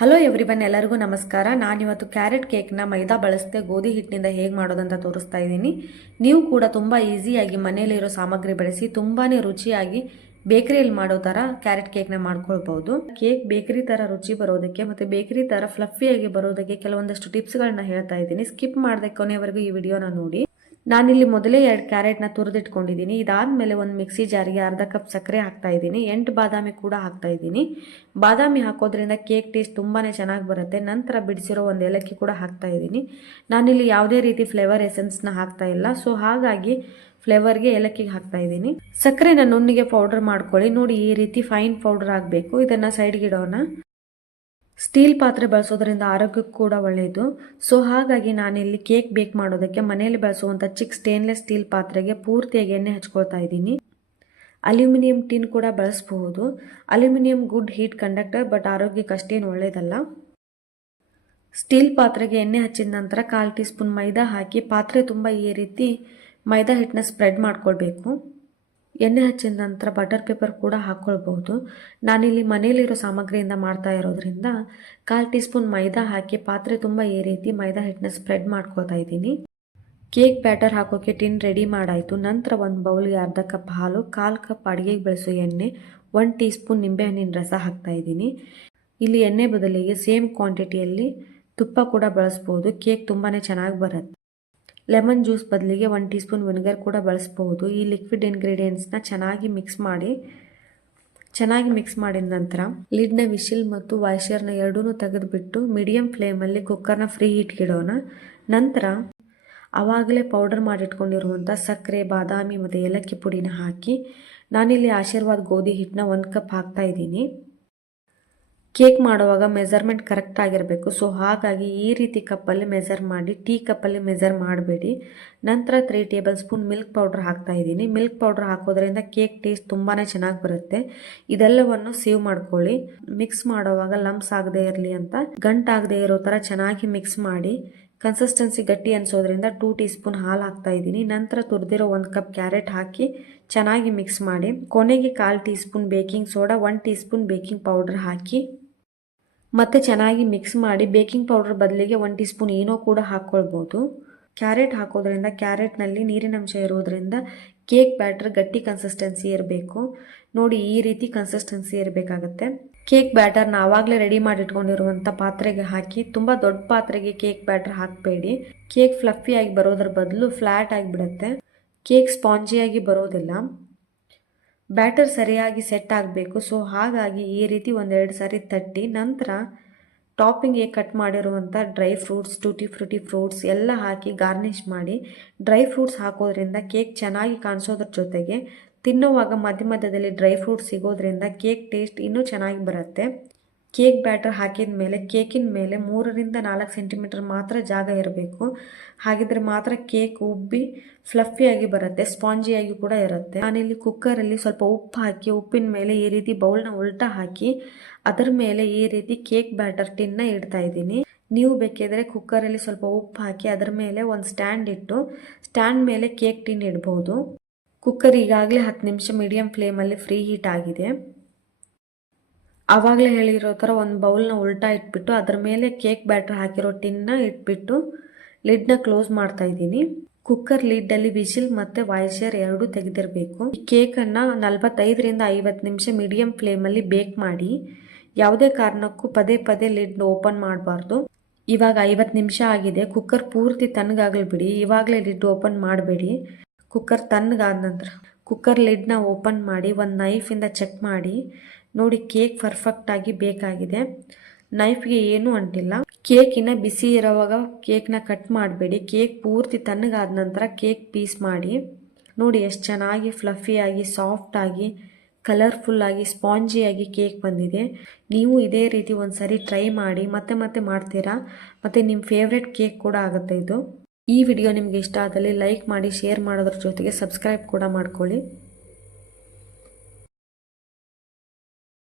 Hello everyone, ಎಲ್ಲರಿಗೂ ನಮಸ್ಕಾರ. ನಾನಿವತ್ತು ಕ್ಯಾರೆಟ್ ಕೇಕ್ನ ಮೈದಾ ಬಳಸದೆ ಗೋಧಿ ಹಿಟ್ಟಿನಿಂದ ಹೇಗೆ ಮಾಡೋದಂತ ತೋರಿಸ್ತಾ ಇದ್ದೀನಿ. ನೀವು ಕೂಡ ತುಂಬ ಈಸಿಯಾಗಿ ಮನೆಯಲ್ಲಿರೋ ಸಾಮಗ್ರಿ ಬಳಸಿ ತುಂಬಾ ರುಚಿಯಾಗಿ ಬೇಕರಿಯಲ್ಲಿ ಮಾಡೋ ಥರ ಕ್ಯಾರೆಟ್ ಕೇಕ್ನ ಮಾಡ್ಕೊಳ್ಬಹುದು. ಕೇಕ್ ಬೇಕರಿ ಥರ ರುಚಿ ಬರೋದಕ್ಕೆ ಮತ್ತು ಬೇಕರಿ ಥರ ಫ್ಲಫಿಯಾಗಿ ಬರೋದಕ್ಕೆ ಕೆಲವೊಂದಷ್ಟು ಟಿಪ್ಸ್ಗಳನ್ನ ಹೇಳ್ತಾ ಇದ್ದೀನಿ. ಸ್ಕಿಪ್ ಮಾಡದೆ ಕೊನೆವರೆಗೂ ಈ ವಿಡಿಯೋನ ನೋಡಿ. ನಾನಿಲ್ಲಿ ಮೊದಲೇ 2 ಕ್ಯಾರೆಟ್ನ ತುರಿದಿಟ್ಕೊಂಡಿದ್ದೀನಿ. ಇದಾದಮೇಲೆ ಒಂದು ಮಿಕ್ಸಿ ಜಾರಿಗೆ ಅರ್ಧ ಕಪ್ ಸಕ್ಕರೆ ಹಾಕ್ತಾ ಇದ್ದೀನಿ. 8 ಬಾದಾಮಿ ಕೂಡ ಹಾಕ್ತಾ ಇದ್ದೀನಿ. ಬಾದಾಮಿ ಹಾಕೋದ್ರಿಂದ ಕೇಕ್ ಟೇಸ್ಟ್ ತುಂಬಾ ಚೆನ್ನಾಗಿ ಬರುತ್ತೆ. ನಂತರ ಬಿಡಿಸಿರೋ ಒಂದು ಏಲಕ್ಕಿ ಕೂಡ ಹಾಕ್ತಾ ಇದ್ದೀನಿ. ನಾನಿಲ್ಲಿ ಯಾವುದೇ ರೀತಿ ಫ್ಲೇವರ್ ಎಸೆನ್ಸ್ನ ಹಾಕ್ತಾ ಇಲ್ಲ, ಸೊ ಹಾಗಾಗಿ ಫ್ಲೇವರ್ಗೆ ಏಲಕ್ಕಿಗೆ ಹಾಕ್ತಾ ಇದ್ದೀನಿ. ಸಕ್ಕರೆನ ನುಣ್ಣಿಗೆ ಪೌಡರ್ ಮಾಡ್ಕೊಳ್ಳಿ. ನೋಡಿ, ಈ ರೀತಿ ಫೈನ್ ಪೌಡರ್ ಆಗಬೇಕು. ಇದನ್ನು ಸೈಡ್ಗೆ ಇಡೋಣ. ಸ್ಟೀಲ್ ಪಾತ್ರೆ ಬಳಸೋದ್ರಿಂದ ಆರೋಗ್ಯಕ್ಕೂ ಕೂಡ ಒಳ್ಳೆಯದು. ಸೊ ಹಾಗಾಗಿ ನಾನಿಲ್ಲಿ ಕೇಕ್ ಬೇಕ್ ಮಾಡೋದಕ್ಕೆ ಮನೆಯಲ್ಲಿ ಬಳಸುವಂಥ ಚಿಕ್ಕ ಸ್ಟೇನ್ಲೆಸ್ ಸ್ಟೀಲ್ ಪಾತ್ರೆಗೆ ಪೂರ್ತಿಯಾಗಿ ಎಣ್ಣೆ ಹಚ್ಕೊಳ್ತಾ ಇದ್ದೀನಿ. ಅಲ್ಯೂಮಿನಿಯಂ ಟಿನ್ ಕೂಡ ಬಳಸಬಹುದು. Aluminium good heat conductor, but ಆರೋಗ್ಯಕ್ಕೆ ಅಷ್ಟೇನು ಒಳ್ಳೆಯದಲ್ಲ. ಸ್ಟೀಲ್ ಪಾತ್ರೆಗೆ ಎಣ್ಣೆ ಹಚ್ಚಿದ ನಂತರ 1/4 ಟೀ ಸ್ಪೂನ್ ಮೈದಾ ಹಾಕಿ ಪಾತ್ರೆ ತುಂಬ ಈ ರೀತಿ ಮೈದಾ ಹಿಟ್ಟನ್ನ ಸ್ಪ್ರೆಡ್ ಮಾಡ್ಕೊಳ್ಬೇಕು. ಎಣ್ಣೆ ಹಚ್ಚಿದ ನಂತರ ಬಟರ್ ಪೇಪರ್ ಕೂಡ ಹಾಕ್ಕೊಳ್ಬಹುದು. ನಾನಿಲ್ಲಿ ಮನೆಯಲ್ಲಿರೋ ಸಾಮಗ್ರಿಯಿಂದ ಮಾಡ್ತಾ ಇರೋದ್ರಿಂದ 1/4 ಟೀ ಸ್ಪೂನ್ ಮೈದಾ ಹಾಕಿ ಪಾತ್ರೆ ತುಂಬ ಈ ರೀತಿ ಮೈದಾ ಹಿಟ್ಟನ್ನ ಸ್ಪ್ರೆಡ್ ಮಾಡ್ಕೊಳ್ತಾ ಇದ್ದೀನಿ. ಕೇಕ್ ಬ್ಯಾಟರ್ ಹಾಕೋಕ್ಕೆ ಟಿನ್ ರೆಡಿ ಮಾಡಾಯಿತು. ನಂತರ ಒಂದು ಬೌಲ್ಗೆ ಅರ್ಧ ಕಪ್ ಹಾಲು, 1/4 ಕಪ್ ಅಡುಗೆಗೆ ಬಳಸೋ ಎಣ್ಣೆ, 1 ಟೀ ಸ್ಪೂನ್ ನಿಂಬೆಹಣ್ಣಿನ ರಸ ಹಾಕ್ತಾ ಇದ್ದೀನಿ. ಇಲ್ಲಿ ಎಣ್ಣೆ ಬದಲಿಗೆ ಸೇಮ್ ಕ್ವಾಂಟಿಟಿಯಲ್ಲಿ ತುಪ್ಪ ಕೂಡ ಬಳಸ್ಬೋದು. ಕೇಕ್ ತುಂಬಾ ಚೆನ್ನಾಗಿ ಬರುತ್ತೆ. ಲೆಮನ್ ಜ್ಯೂಸ್ ಬದಲಿಗೆ 1 ಟೀ ಸ್ಪೂನ್ ವಿನೆಗರ್ ಕೂಡ ಬಳಸಬಹುದು. ಈ ಲಿಕ್ವಿಡ್ ಇಂಗ್ರೀಡಿಯೆಂಟ್ಸ್ನ ಚೆನ್ನಾಗಿ ಮಿಕ್ಸ್ ಮಾಡಿದ ನಂತರ ಲಿಡ್ನ ವಿಶಿಲ್ ಮತ್ತು ವಾಯ್ಶರ್ನ ಎರಡೂ ತೆಗೆದುಬಿಟ್ಟು ಮೀಡಿಯಂ ಫ್ಲೇಮಲ್ಲಿ ಕುಕ್ಕರ್ನ ಫ್ರೀ ಹೀಟ್ಗೆ ಇಡೋಣ. ನಂತರ ಆವಾಗಲೇ ಪೌಡರ್ ಮಾಡಿಟ್ಕೊಂಡಿರುವಂಥ ಸಕ್ಕರೆ, ಬಾದಾಮಿ ಮತ್ತು ಏಲಕ್ಕಿ ಪುಡಿನ ಹಾಕಿ ನಾನಿಲ್ಲಿ ಆಶೀರ್ವಾದ್ ಗೋಧಿ ಹಿಟ್ಟನ್ನ 1 ಕಪ್ ಹಾಕ್ತಾ ಇದ್ದೀನಿ. ಕೇಕ್ ಮಾಡುವಾಗ ಮೆಜರ್ಮೆಂಟ್ ಕರೆಕ್ಟ್ ಆಗಿರಬೇಕು. ಸೊ ಹಾಗಾಗಿ ಈ ರೀತಿ ಕಪ್ಪಲ್ಲಿ ಮೆಜರ್ ಮಾಡಿ, ಟೀ ಕಪ್ಪಲ್ಲಿ ಮೆಜರ್ ಮಾಡಬೇಡಿ. ನಂತರ 3 ಟೇಬಲ್ ಸ್ಪೂನ್ ಮಿಲ್ಕ್ ಪೌಡ್ರ್ ಹಾಕ್ತಾ ಇದ್ದೀನಿ. ಮಿಲ್ಕ್ ಪೌಡ್ರ್ ಹಾಕೋದ್ರಿಂದ ಕೇಕ್ ಟೇಸ್ಟ್ ತುಂಬಾ ಚೆನ್ನಾಗಿ ಬರುತ್ತೆ. ಇದೆಲ್ಲವನ್ನು ಸೇವ್ ಮಾಡ್ಕೊಳ್ಳಿ. ಮಿಕ್ಸ್ ಮಾಡುವಾಗ ಲಂಪ್ಸ್ ಆಗದೆ ಇರಲಿ ಅಂತ ಗಂಟಾಗದೆ ಇರೋ ಥರ ಚೆನ್ನಾಗಿ ಮಿಕ್ಸ್ ಮಾಡಿ. ಕನ್ಸಿಸ್ಟೆನ್ಸಿ ಗಟ್ಟಿ ಅನಿಸೋದ್ರಿಂದ 2 ಟೀ ಸ್ಪೂನ್ ಹಾಲು ಹಾಕ್ತಾ ಇದ್ದೀನಿ. ನಂತರ ತುರಿದಿರೋ 1 ಕಪ್ ಕ್ಯಾರೆಟ್ ಹಾಕಿ ಚೆನ್ನಾಗಿ ಮಿಕ್ಸ್ ಮಾಡಿ. ಕೊನೆಗೆ 1/4 teaspoon baking soda, 1 teaspoon baking powder ಹಾಕಿ ಮತ್ತೆ ಚೆನ್ನಾಗಿ ಮಿಕ್ಸ್ ಮಾಡಿ. ಬೇಕಿಂಗ್ ಪೌಡರ್ ಬದಲಿಗೆ 1 ಟೀ ಸ್ಪೂನ್ ಏನೋ ಕೂಡ ಹಾಕ್ಕೊಳ್ಬೋದು. ಕ್ಯಾರೆಟ್ ಹಾಕೋದ್ರಿಂದ ಕ್ಯಾರೆಟ್ನಲ್ಲಿ ನೀರಿನಂಶ ಇರೋದ್ರಿಂದ ಕೇಕ್ ಬ್ಯಾಟರ್ ಗಟ್ಟಿ ಕನ್ಸಿಸ್ಟೆನ್ಸಿ ಇರಬೇಕು. ನೋಡಿ, ಈ ರೀತಿ ಕನ್ಸಿಸ್ಟೆನ್ಸಿ ಇರಬೇಕಾಗತ್ತೆ. ಕೇಕ್ ಬ್ಯಾಟರ್ನ ಆವಾಗಲೇ ರೆಡಿ ಮಾಡಿಟ್ಕೊಂಡಿರುವಂಥ ಪಾತ್ರೆಗೆ ಹಾಕಿ. ತುಂಬ ದೊಡ್ಡ ಪಾತ್ರೆಗೆ ಕೇಕ್ ಬ್ಯಾಟರ್ ಹಾಕಬೇಡಿ. ಕೇಕ್ ಫ್ಲಫಿಯಾಗಿ ಬರೋದ್ರ ಬದಲು ಫ್ಲ್ಯಾಟ್ ಆಗಿಬಿಡುತ್ತೆ. ಕೇಕ್ ಸ್ಪಾಂಜಿಯಾಗಿ ಬರೋದಿಲ್ಲ. ಬ್ಯಾಟರ್ ಸರಿಯಾಗಿ ಸೆಟ್ ಆಗಬೇಕು. ಸೊ ಹಾಗಾಗಿ ಈ ರೀತಿ 1-2 ಸಾರಿ ತಟ್ಟಿ ನಂತರ ಟಾಪಿಂಗ್ಗೆ ಕಟ್ ಮಾಡಿರುವಂಥ dry fruits, tutti Frooti fruits ಎಲ್ಲ ಹಾಕಿ ಗಾರ್ನಿಷ್ ಮಾಡಿ. ಡ್ರೈ ಫ್ರೂಟ್ಸ್ ಹಾಕೋದ್ರಿಂದ ಕೇಕ್ ಚೆನ್ನಾಗಿ ಕಾಣಿಸೋದ್ರ ಜೊತೆಗೆ ತಿನ್ನುವಾಗ ಮಧ್ಯದಲ್ಲಿ ಡ್ರೈ ಫ್ರೂಟ್ಸ್ ಸಿಗೋದ್ರಿಂದ ಕೇಕ್ ಟೇಸ್ಟ್ ಇನ್ನೂ ಚೆನ್ನಾಗಿ ಬರುತ್ತೆ. ಕೇಕ್ ಬ್ಯಾಟರ್ ಹಾಕಿದ ಮೇಲೆ ಕೇಕಿನ ಮೇಲೆ 3ರಿಂದ 4 ಸೆಂಟಿಮೀಟರ್ ಮಾತ್ರ ಜಾಗ ಇರಬೇಕು. ಹಾಗಿದ್ರೆ ಮಾತ್ರ ಕೇಕ್ ಉಬ್ಬಿ ಫ್ಲಫಿಯಾಗಿ ಬರುತ್ತೆ, ಸ್ಪಾಂಜಿಯಾಗಿ ಕೂಡ ಇರುತ್ತೆ. ನಾನಿಲ್ಲಿ ಕುಕ್ಕರಲ್ಲಿ ಸ್ವಲ್ಪ ಉಪ್ಪು ಹಾಕಿ, ಉಪ್ಪಿನ ಮೇಲೆ ಈ ರೀತಿ ಬೌಲ್ನ ಉಲ್ಟಾ ಹಾಕಿ ಅದರ ಮೇಲೆ ಈ ರೀತಿ ಕೇಕ್ ಬ್ಯಾಟರ್ ಟಿನ್ನ ಇಡ್ತಾ ಇದ್ದೀನಿ. ನೀವು ಬೇಕಿದ್ರೆ ಕುಕ್ಕರಲ್ಲಿ ಸ್ವಲ್ಪ ಉಪ್ಪು ಹಾಕಿ ಅದರ ಮೇಲೆ ಒಂದು ಸ್ಟ್ಯಾಂಡ್ ಇಟ್ಟು ಸ್ಟ್ಯಾಂಡ್ ಮೇಲೆ ಕೇಕ್ ಟಿನ್ ಇಡ್ಬೋದು. ಕುಕ್ಕರ್ ಈಗಾಗಲೇ 10 ನಿಮಿಷ ಮೀಡಿಯಂ ಫ್ಲೇಮಲ್ಲಿ ಫ್ರೀ ಹೀಟ್ ಆಗಿದೆ. ಆವಾಗಲೇ ಹೇಳಿರೋ ಥರ ಒಂದು ಬೌಲ್ನ ಉಲ್ಟಾ ಇಟ್ಬಿಟ್ಟು ಅದರ ಮೇಲೆ ಕೇಕ್ ಬ್ಯಾಟರ್ ಹಾಕಿರೋ ಟಿನ್ನ ಇಟ್ಬಿಟ್ಟು ಲಿಡ್ನ ಕ್ಲೋಸ್ ಮಾಡ್ತಾ ಇದ್ದೀನಿ. ಕುಕ್ಕರ್ ಲಿಡ್ಡಲ್ಲಿ ವಿಶಿಲ್ ಮತ್ತು ವಾಯ್ಸರ್ ಎರಡೂ ತೆಗೆದಿರಬೇಕು. ಈ ಕೇಕನ್ನು 45ರಿಂದ 50 ನಿಮಿಷ ಮೀಡಿಯಂ ಫ್ಲೇಮಲ್ಲಿ ಬೇಕ್ ಮಾಡಿ. ಯಾವುದೇ ಕಾರಣಕ್ಕೂ ಪದೇ ಲಿಡ್ನ ಓಪನ್ ಮಾಡಬಾರ್ದು. ಇವಾಗ 50 ನಿಮಿಷ ಆಗಿದೆ. ಕುಕ್ಕರ್ ಪೂರ್ತಿ ತಣ್ಣಗಾಗಲಿ ಬಿಡಿ. ಇವಾಗಲೇ ಲಿಡ್ ಓಪನ್ ಮಾಡಬೇಡಿ. ಕುಕ್ಕರ್ ತಣ್ಣಗಾದ ನಂತರ ಕುಕ್ಕರ್ ಲಿಡ್ನ ಓಪನ್ ಮಾಡಿ ಒಂದು ನೈಫಿಂದ ಚೆಕ್ ಮಾಡಿ. ನೋಡಿ, ಕೇಕ್ ಪರ್ಫೆಕ್ಟಾಗಿ ಬೇಕಾಗಿದೆ. ನೈಫ್ಗೆ ಏನೂ ಅಂಟಿಲ್ಲ. ಕೇಕಿನ ಬಿಸಿ ಇರೋವಾಗ ಕೇಕ್ನ ಕಟ್ ಮಾಡಬೇಡಿ. ಕೇಕ್ ಪೂರ್ತಿ ತಣ್ಣಗಾದ ನಂತರ ಕೇಕ್ ಪೀಸ್ ಮಾಡಿ. ನೋಡಿ ಎಷ್ಟು ಚೆನ್ನಾಗಿ ಫ್ಲಫಿಯಾಗಿ, ಸಾಫ್ಟಾಗಿ, ಕಲರ್ಫುಲ್ಲಾಗಿ, ಸ್ಪಾಂಜಿಯಾಗಿ ಕೇಕ್ ಬಂದಿದೆ. ನೀವು ಇದೇ ರೀತಿ ಒಂದು ಸರಿ ಟ್ರೈ ಮಾಡಿ. ಮತ್ತೆ ಮಾಡ್ತೀರಾ ಮತ್ತು ನಿಮ್ಮ ಫೇವ್ರೆಟ್ ಕೇಕ್ ಕೂಡ ಆಗುತ್ತೆ ಇದು. ಈ ವಿಡಿಯೋ ನಿಮಗೆ ಇಷ್ಟ ಆದಲ್ಲಿ ಲೈಕ್ ಮಾಡಿ, ಶೇರ್ ಮಾಡೋದ್ರ ಜೊತೆಗೆ ಸಬ್ಸ್ಕ್ರೈಬ್ ಕೂಡ ಮಾಡ್ಕೊಳ್ಳಿ.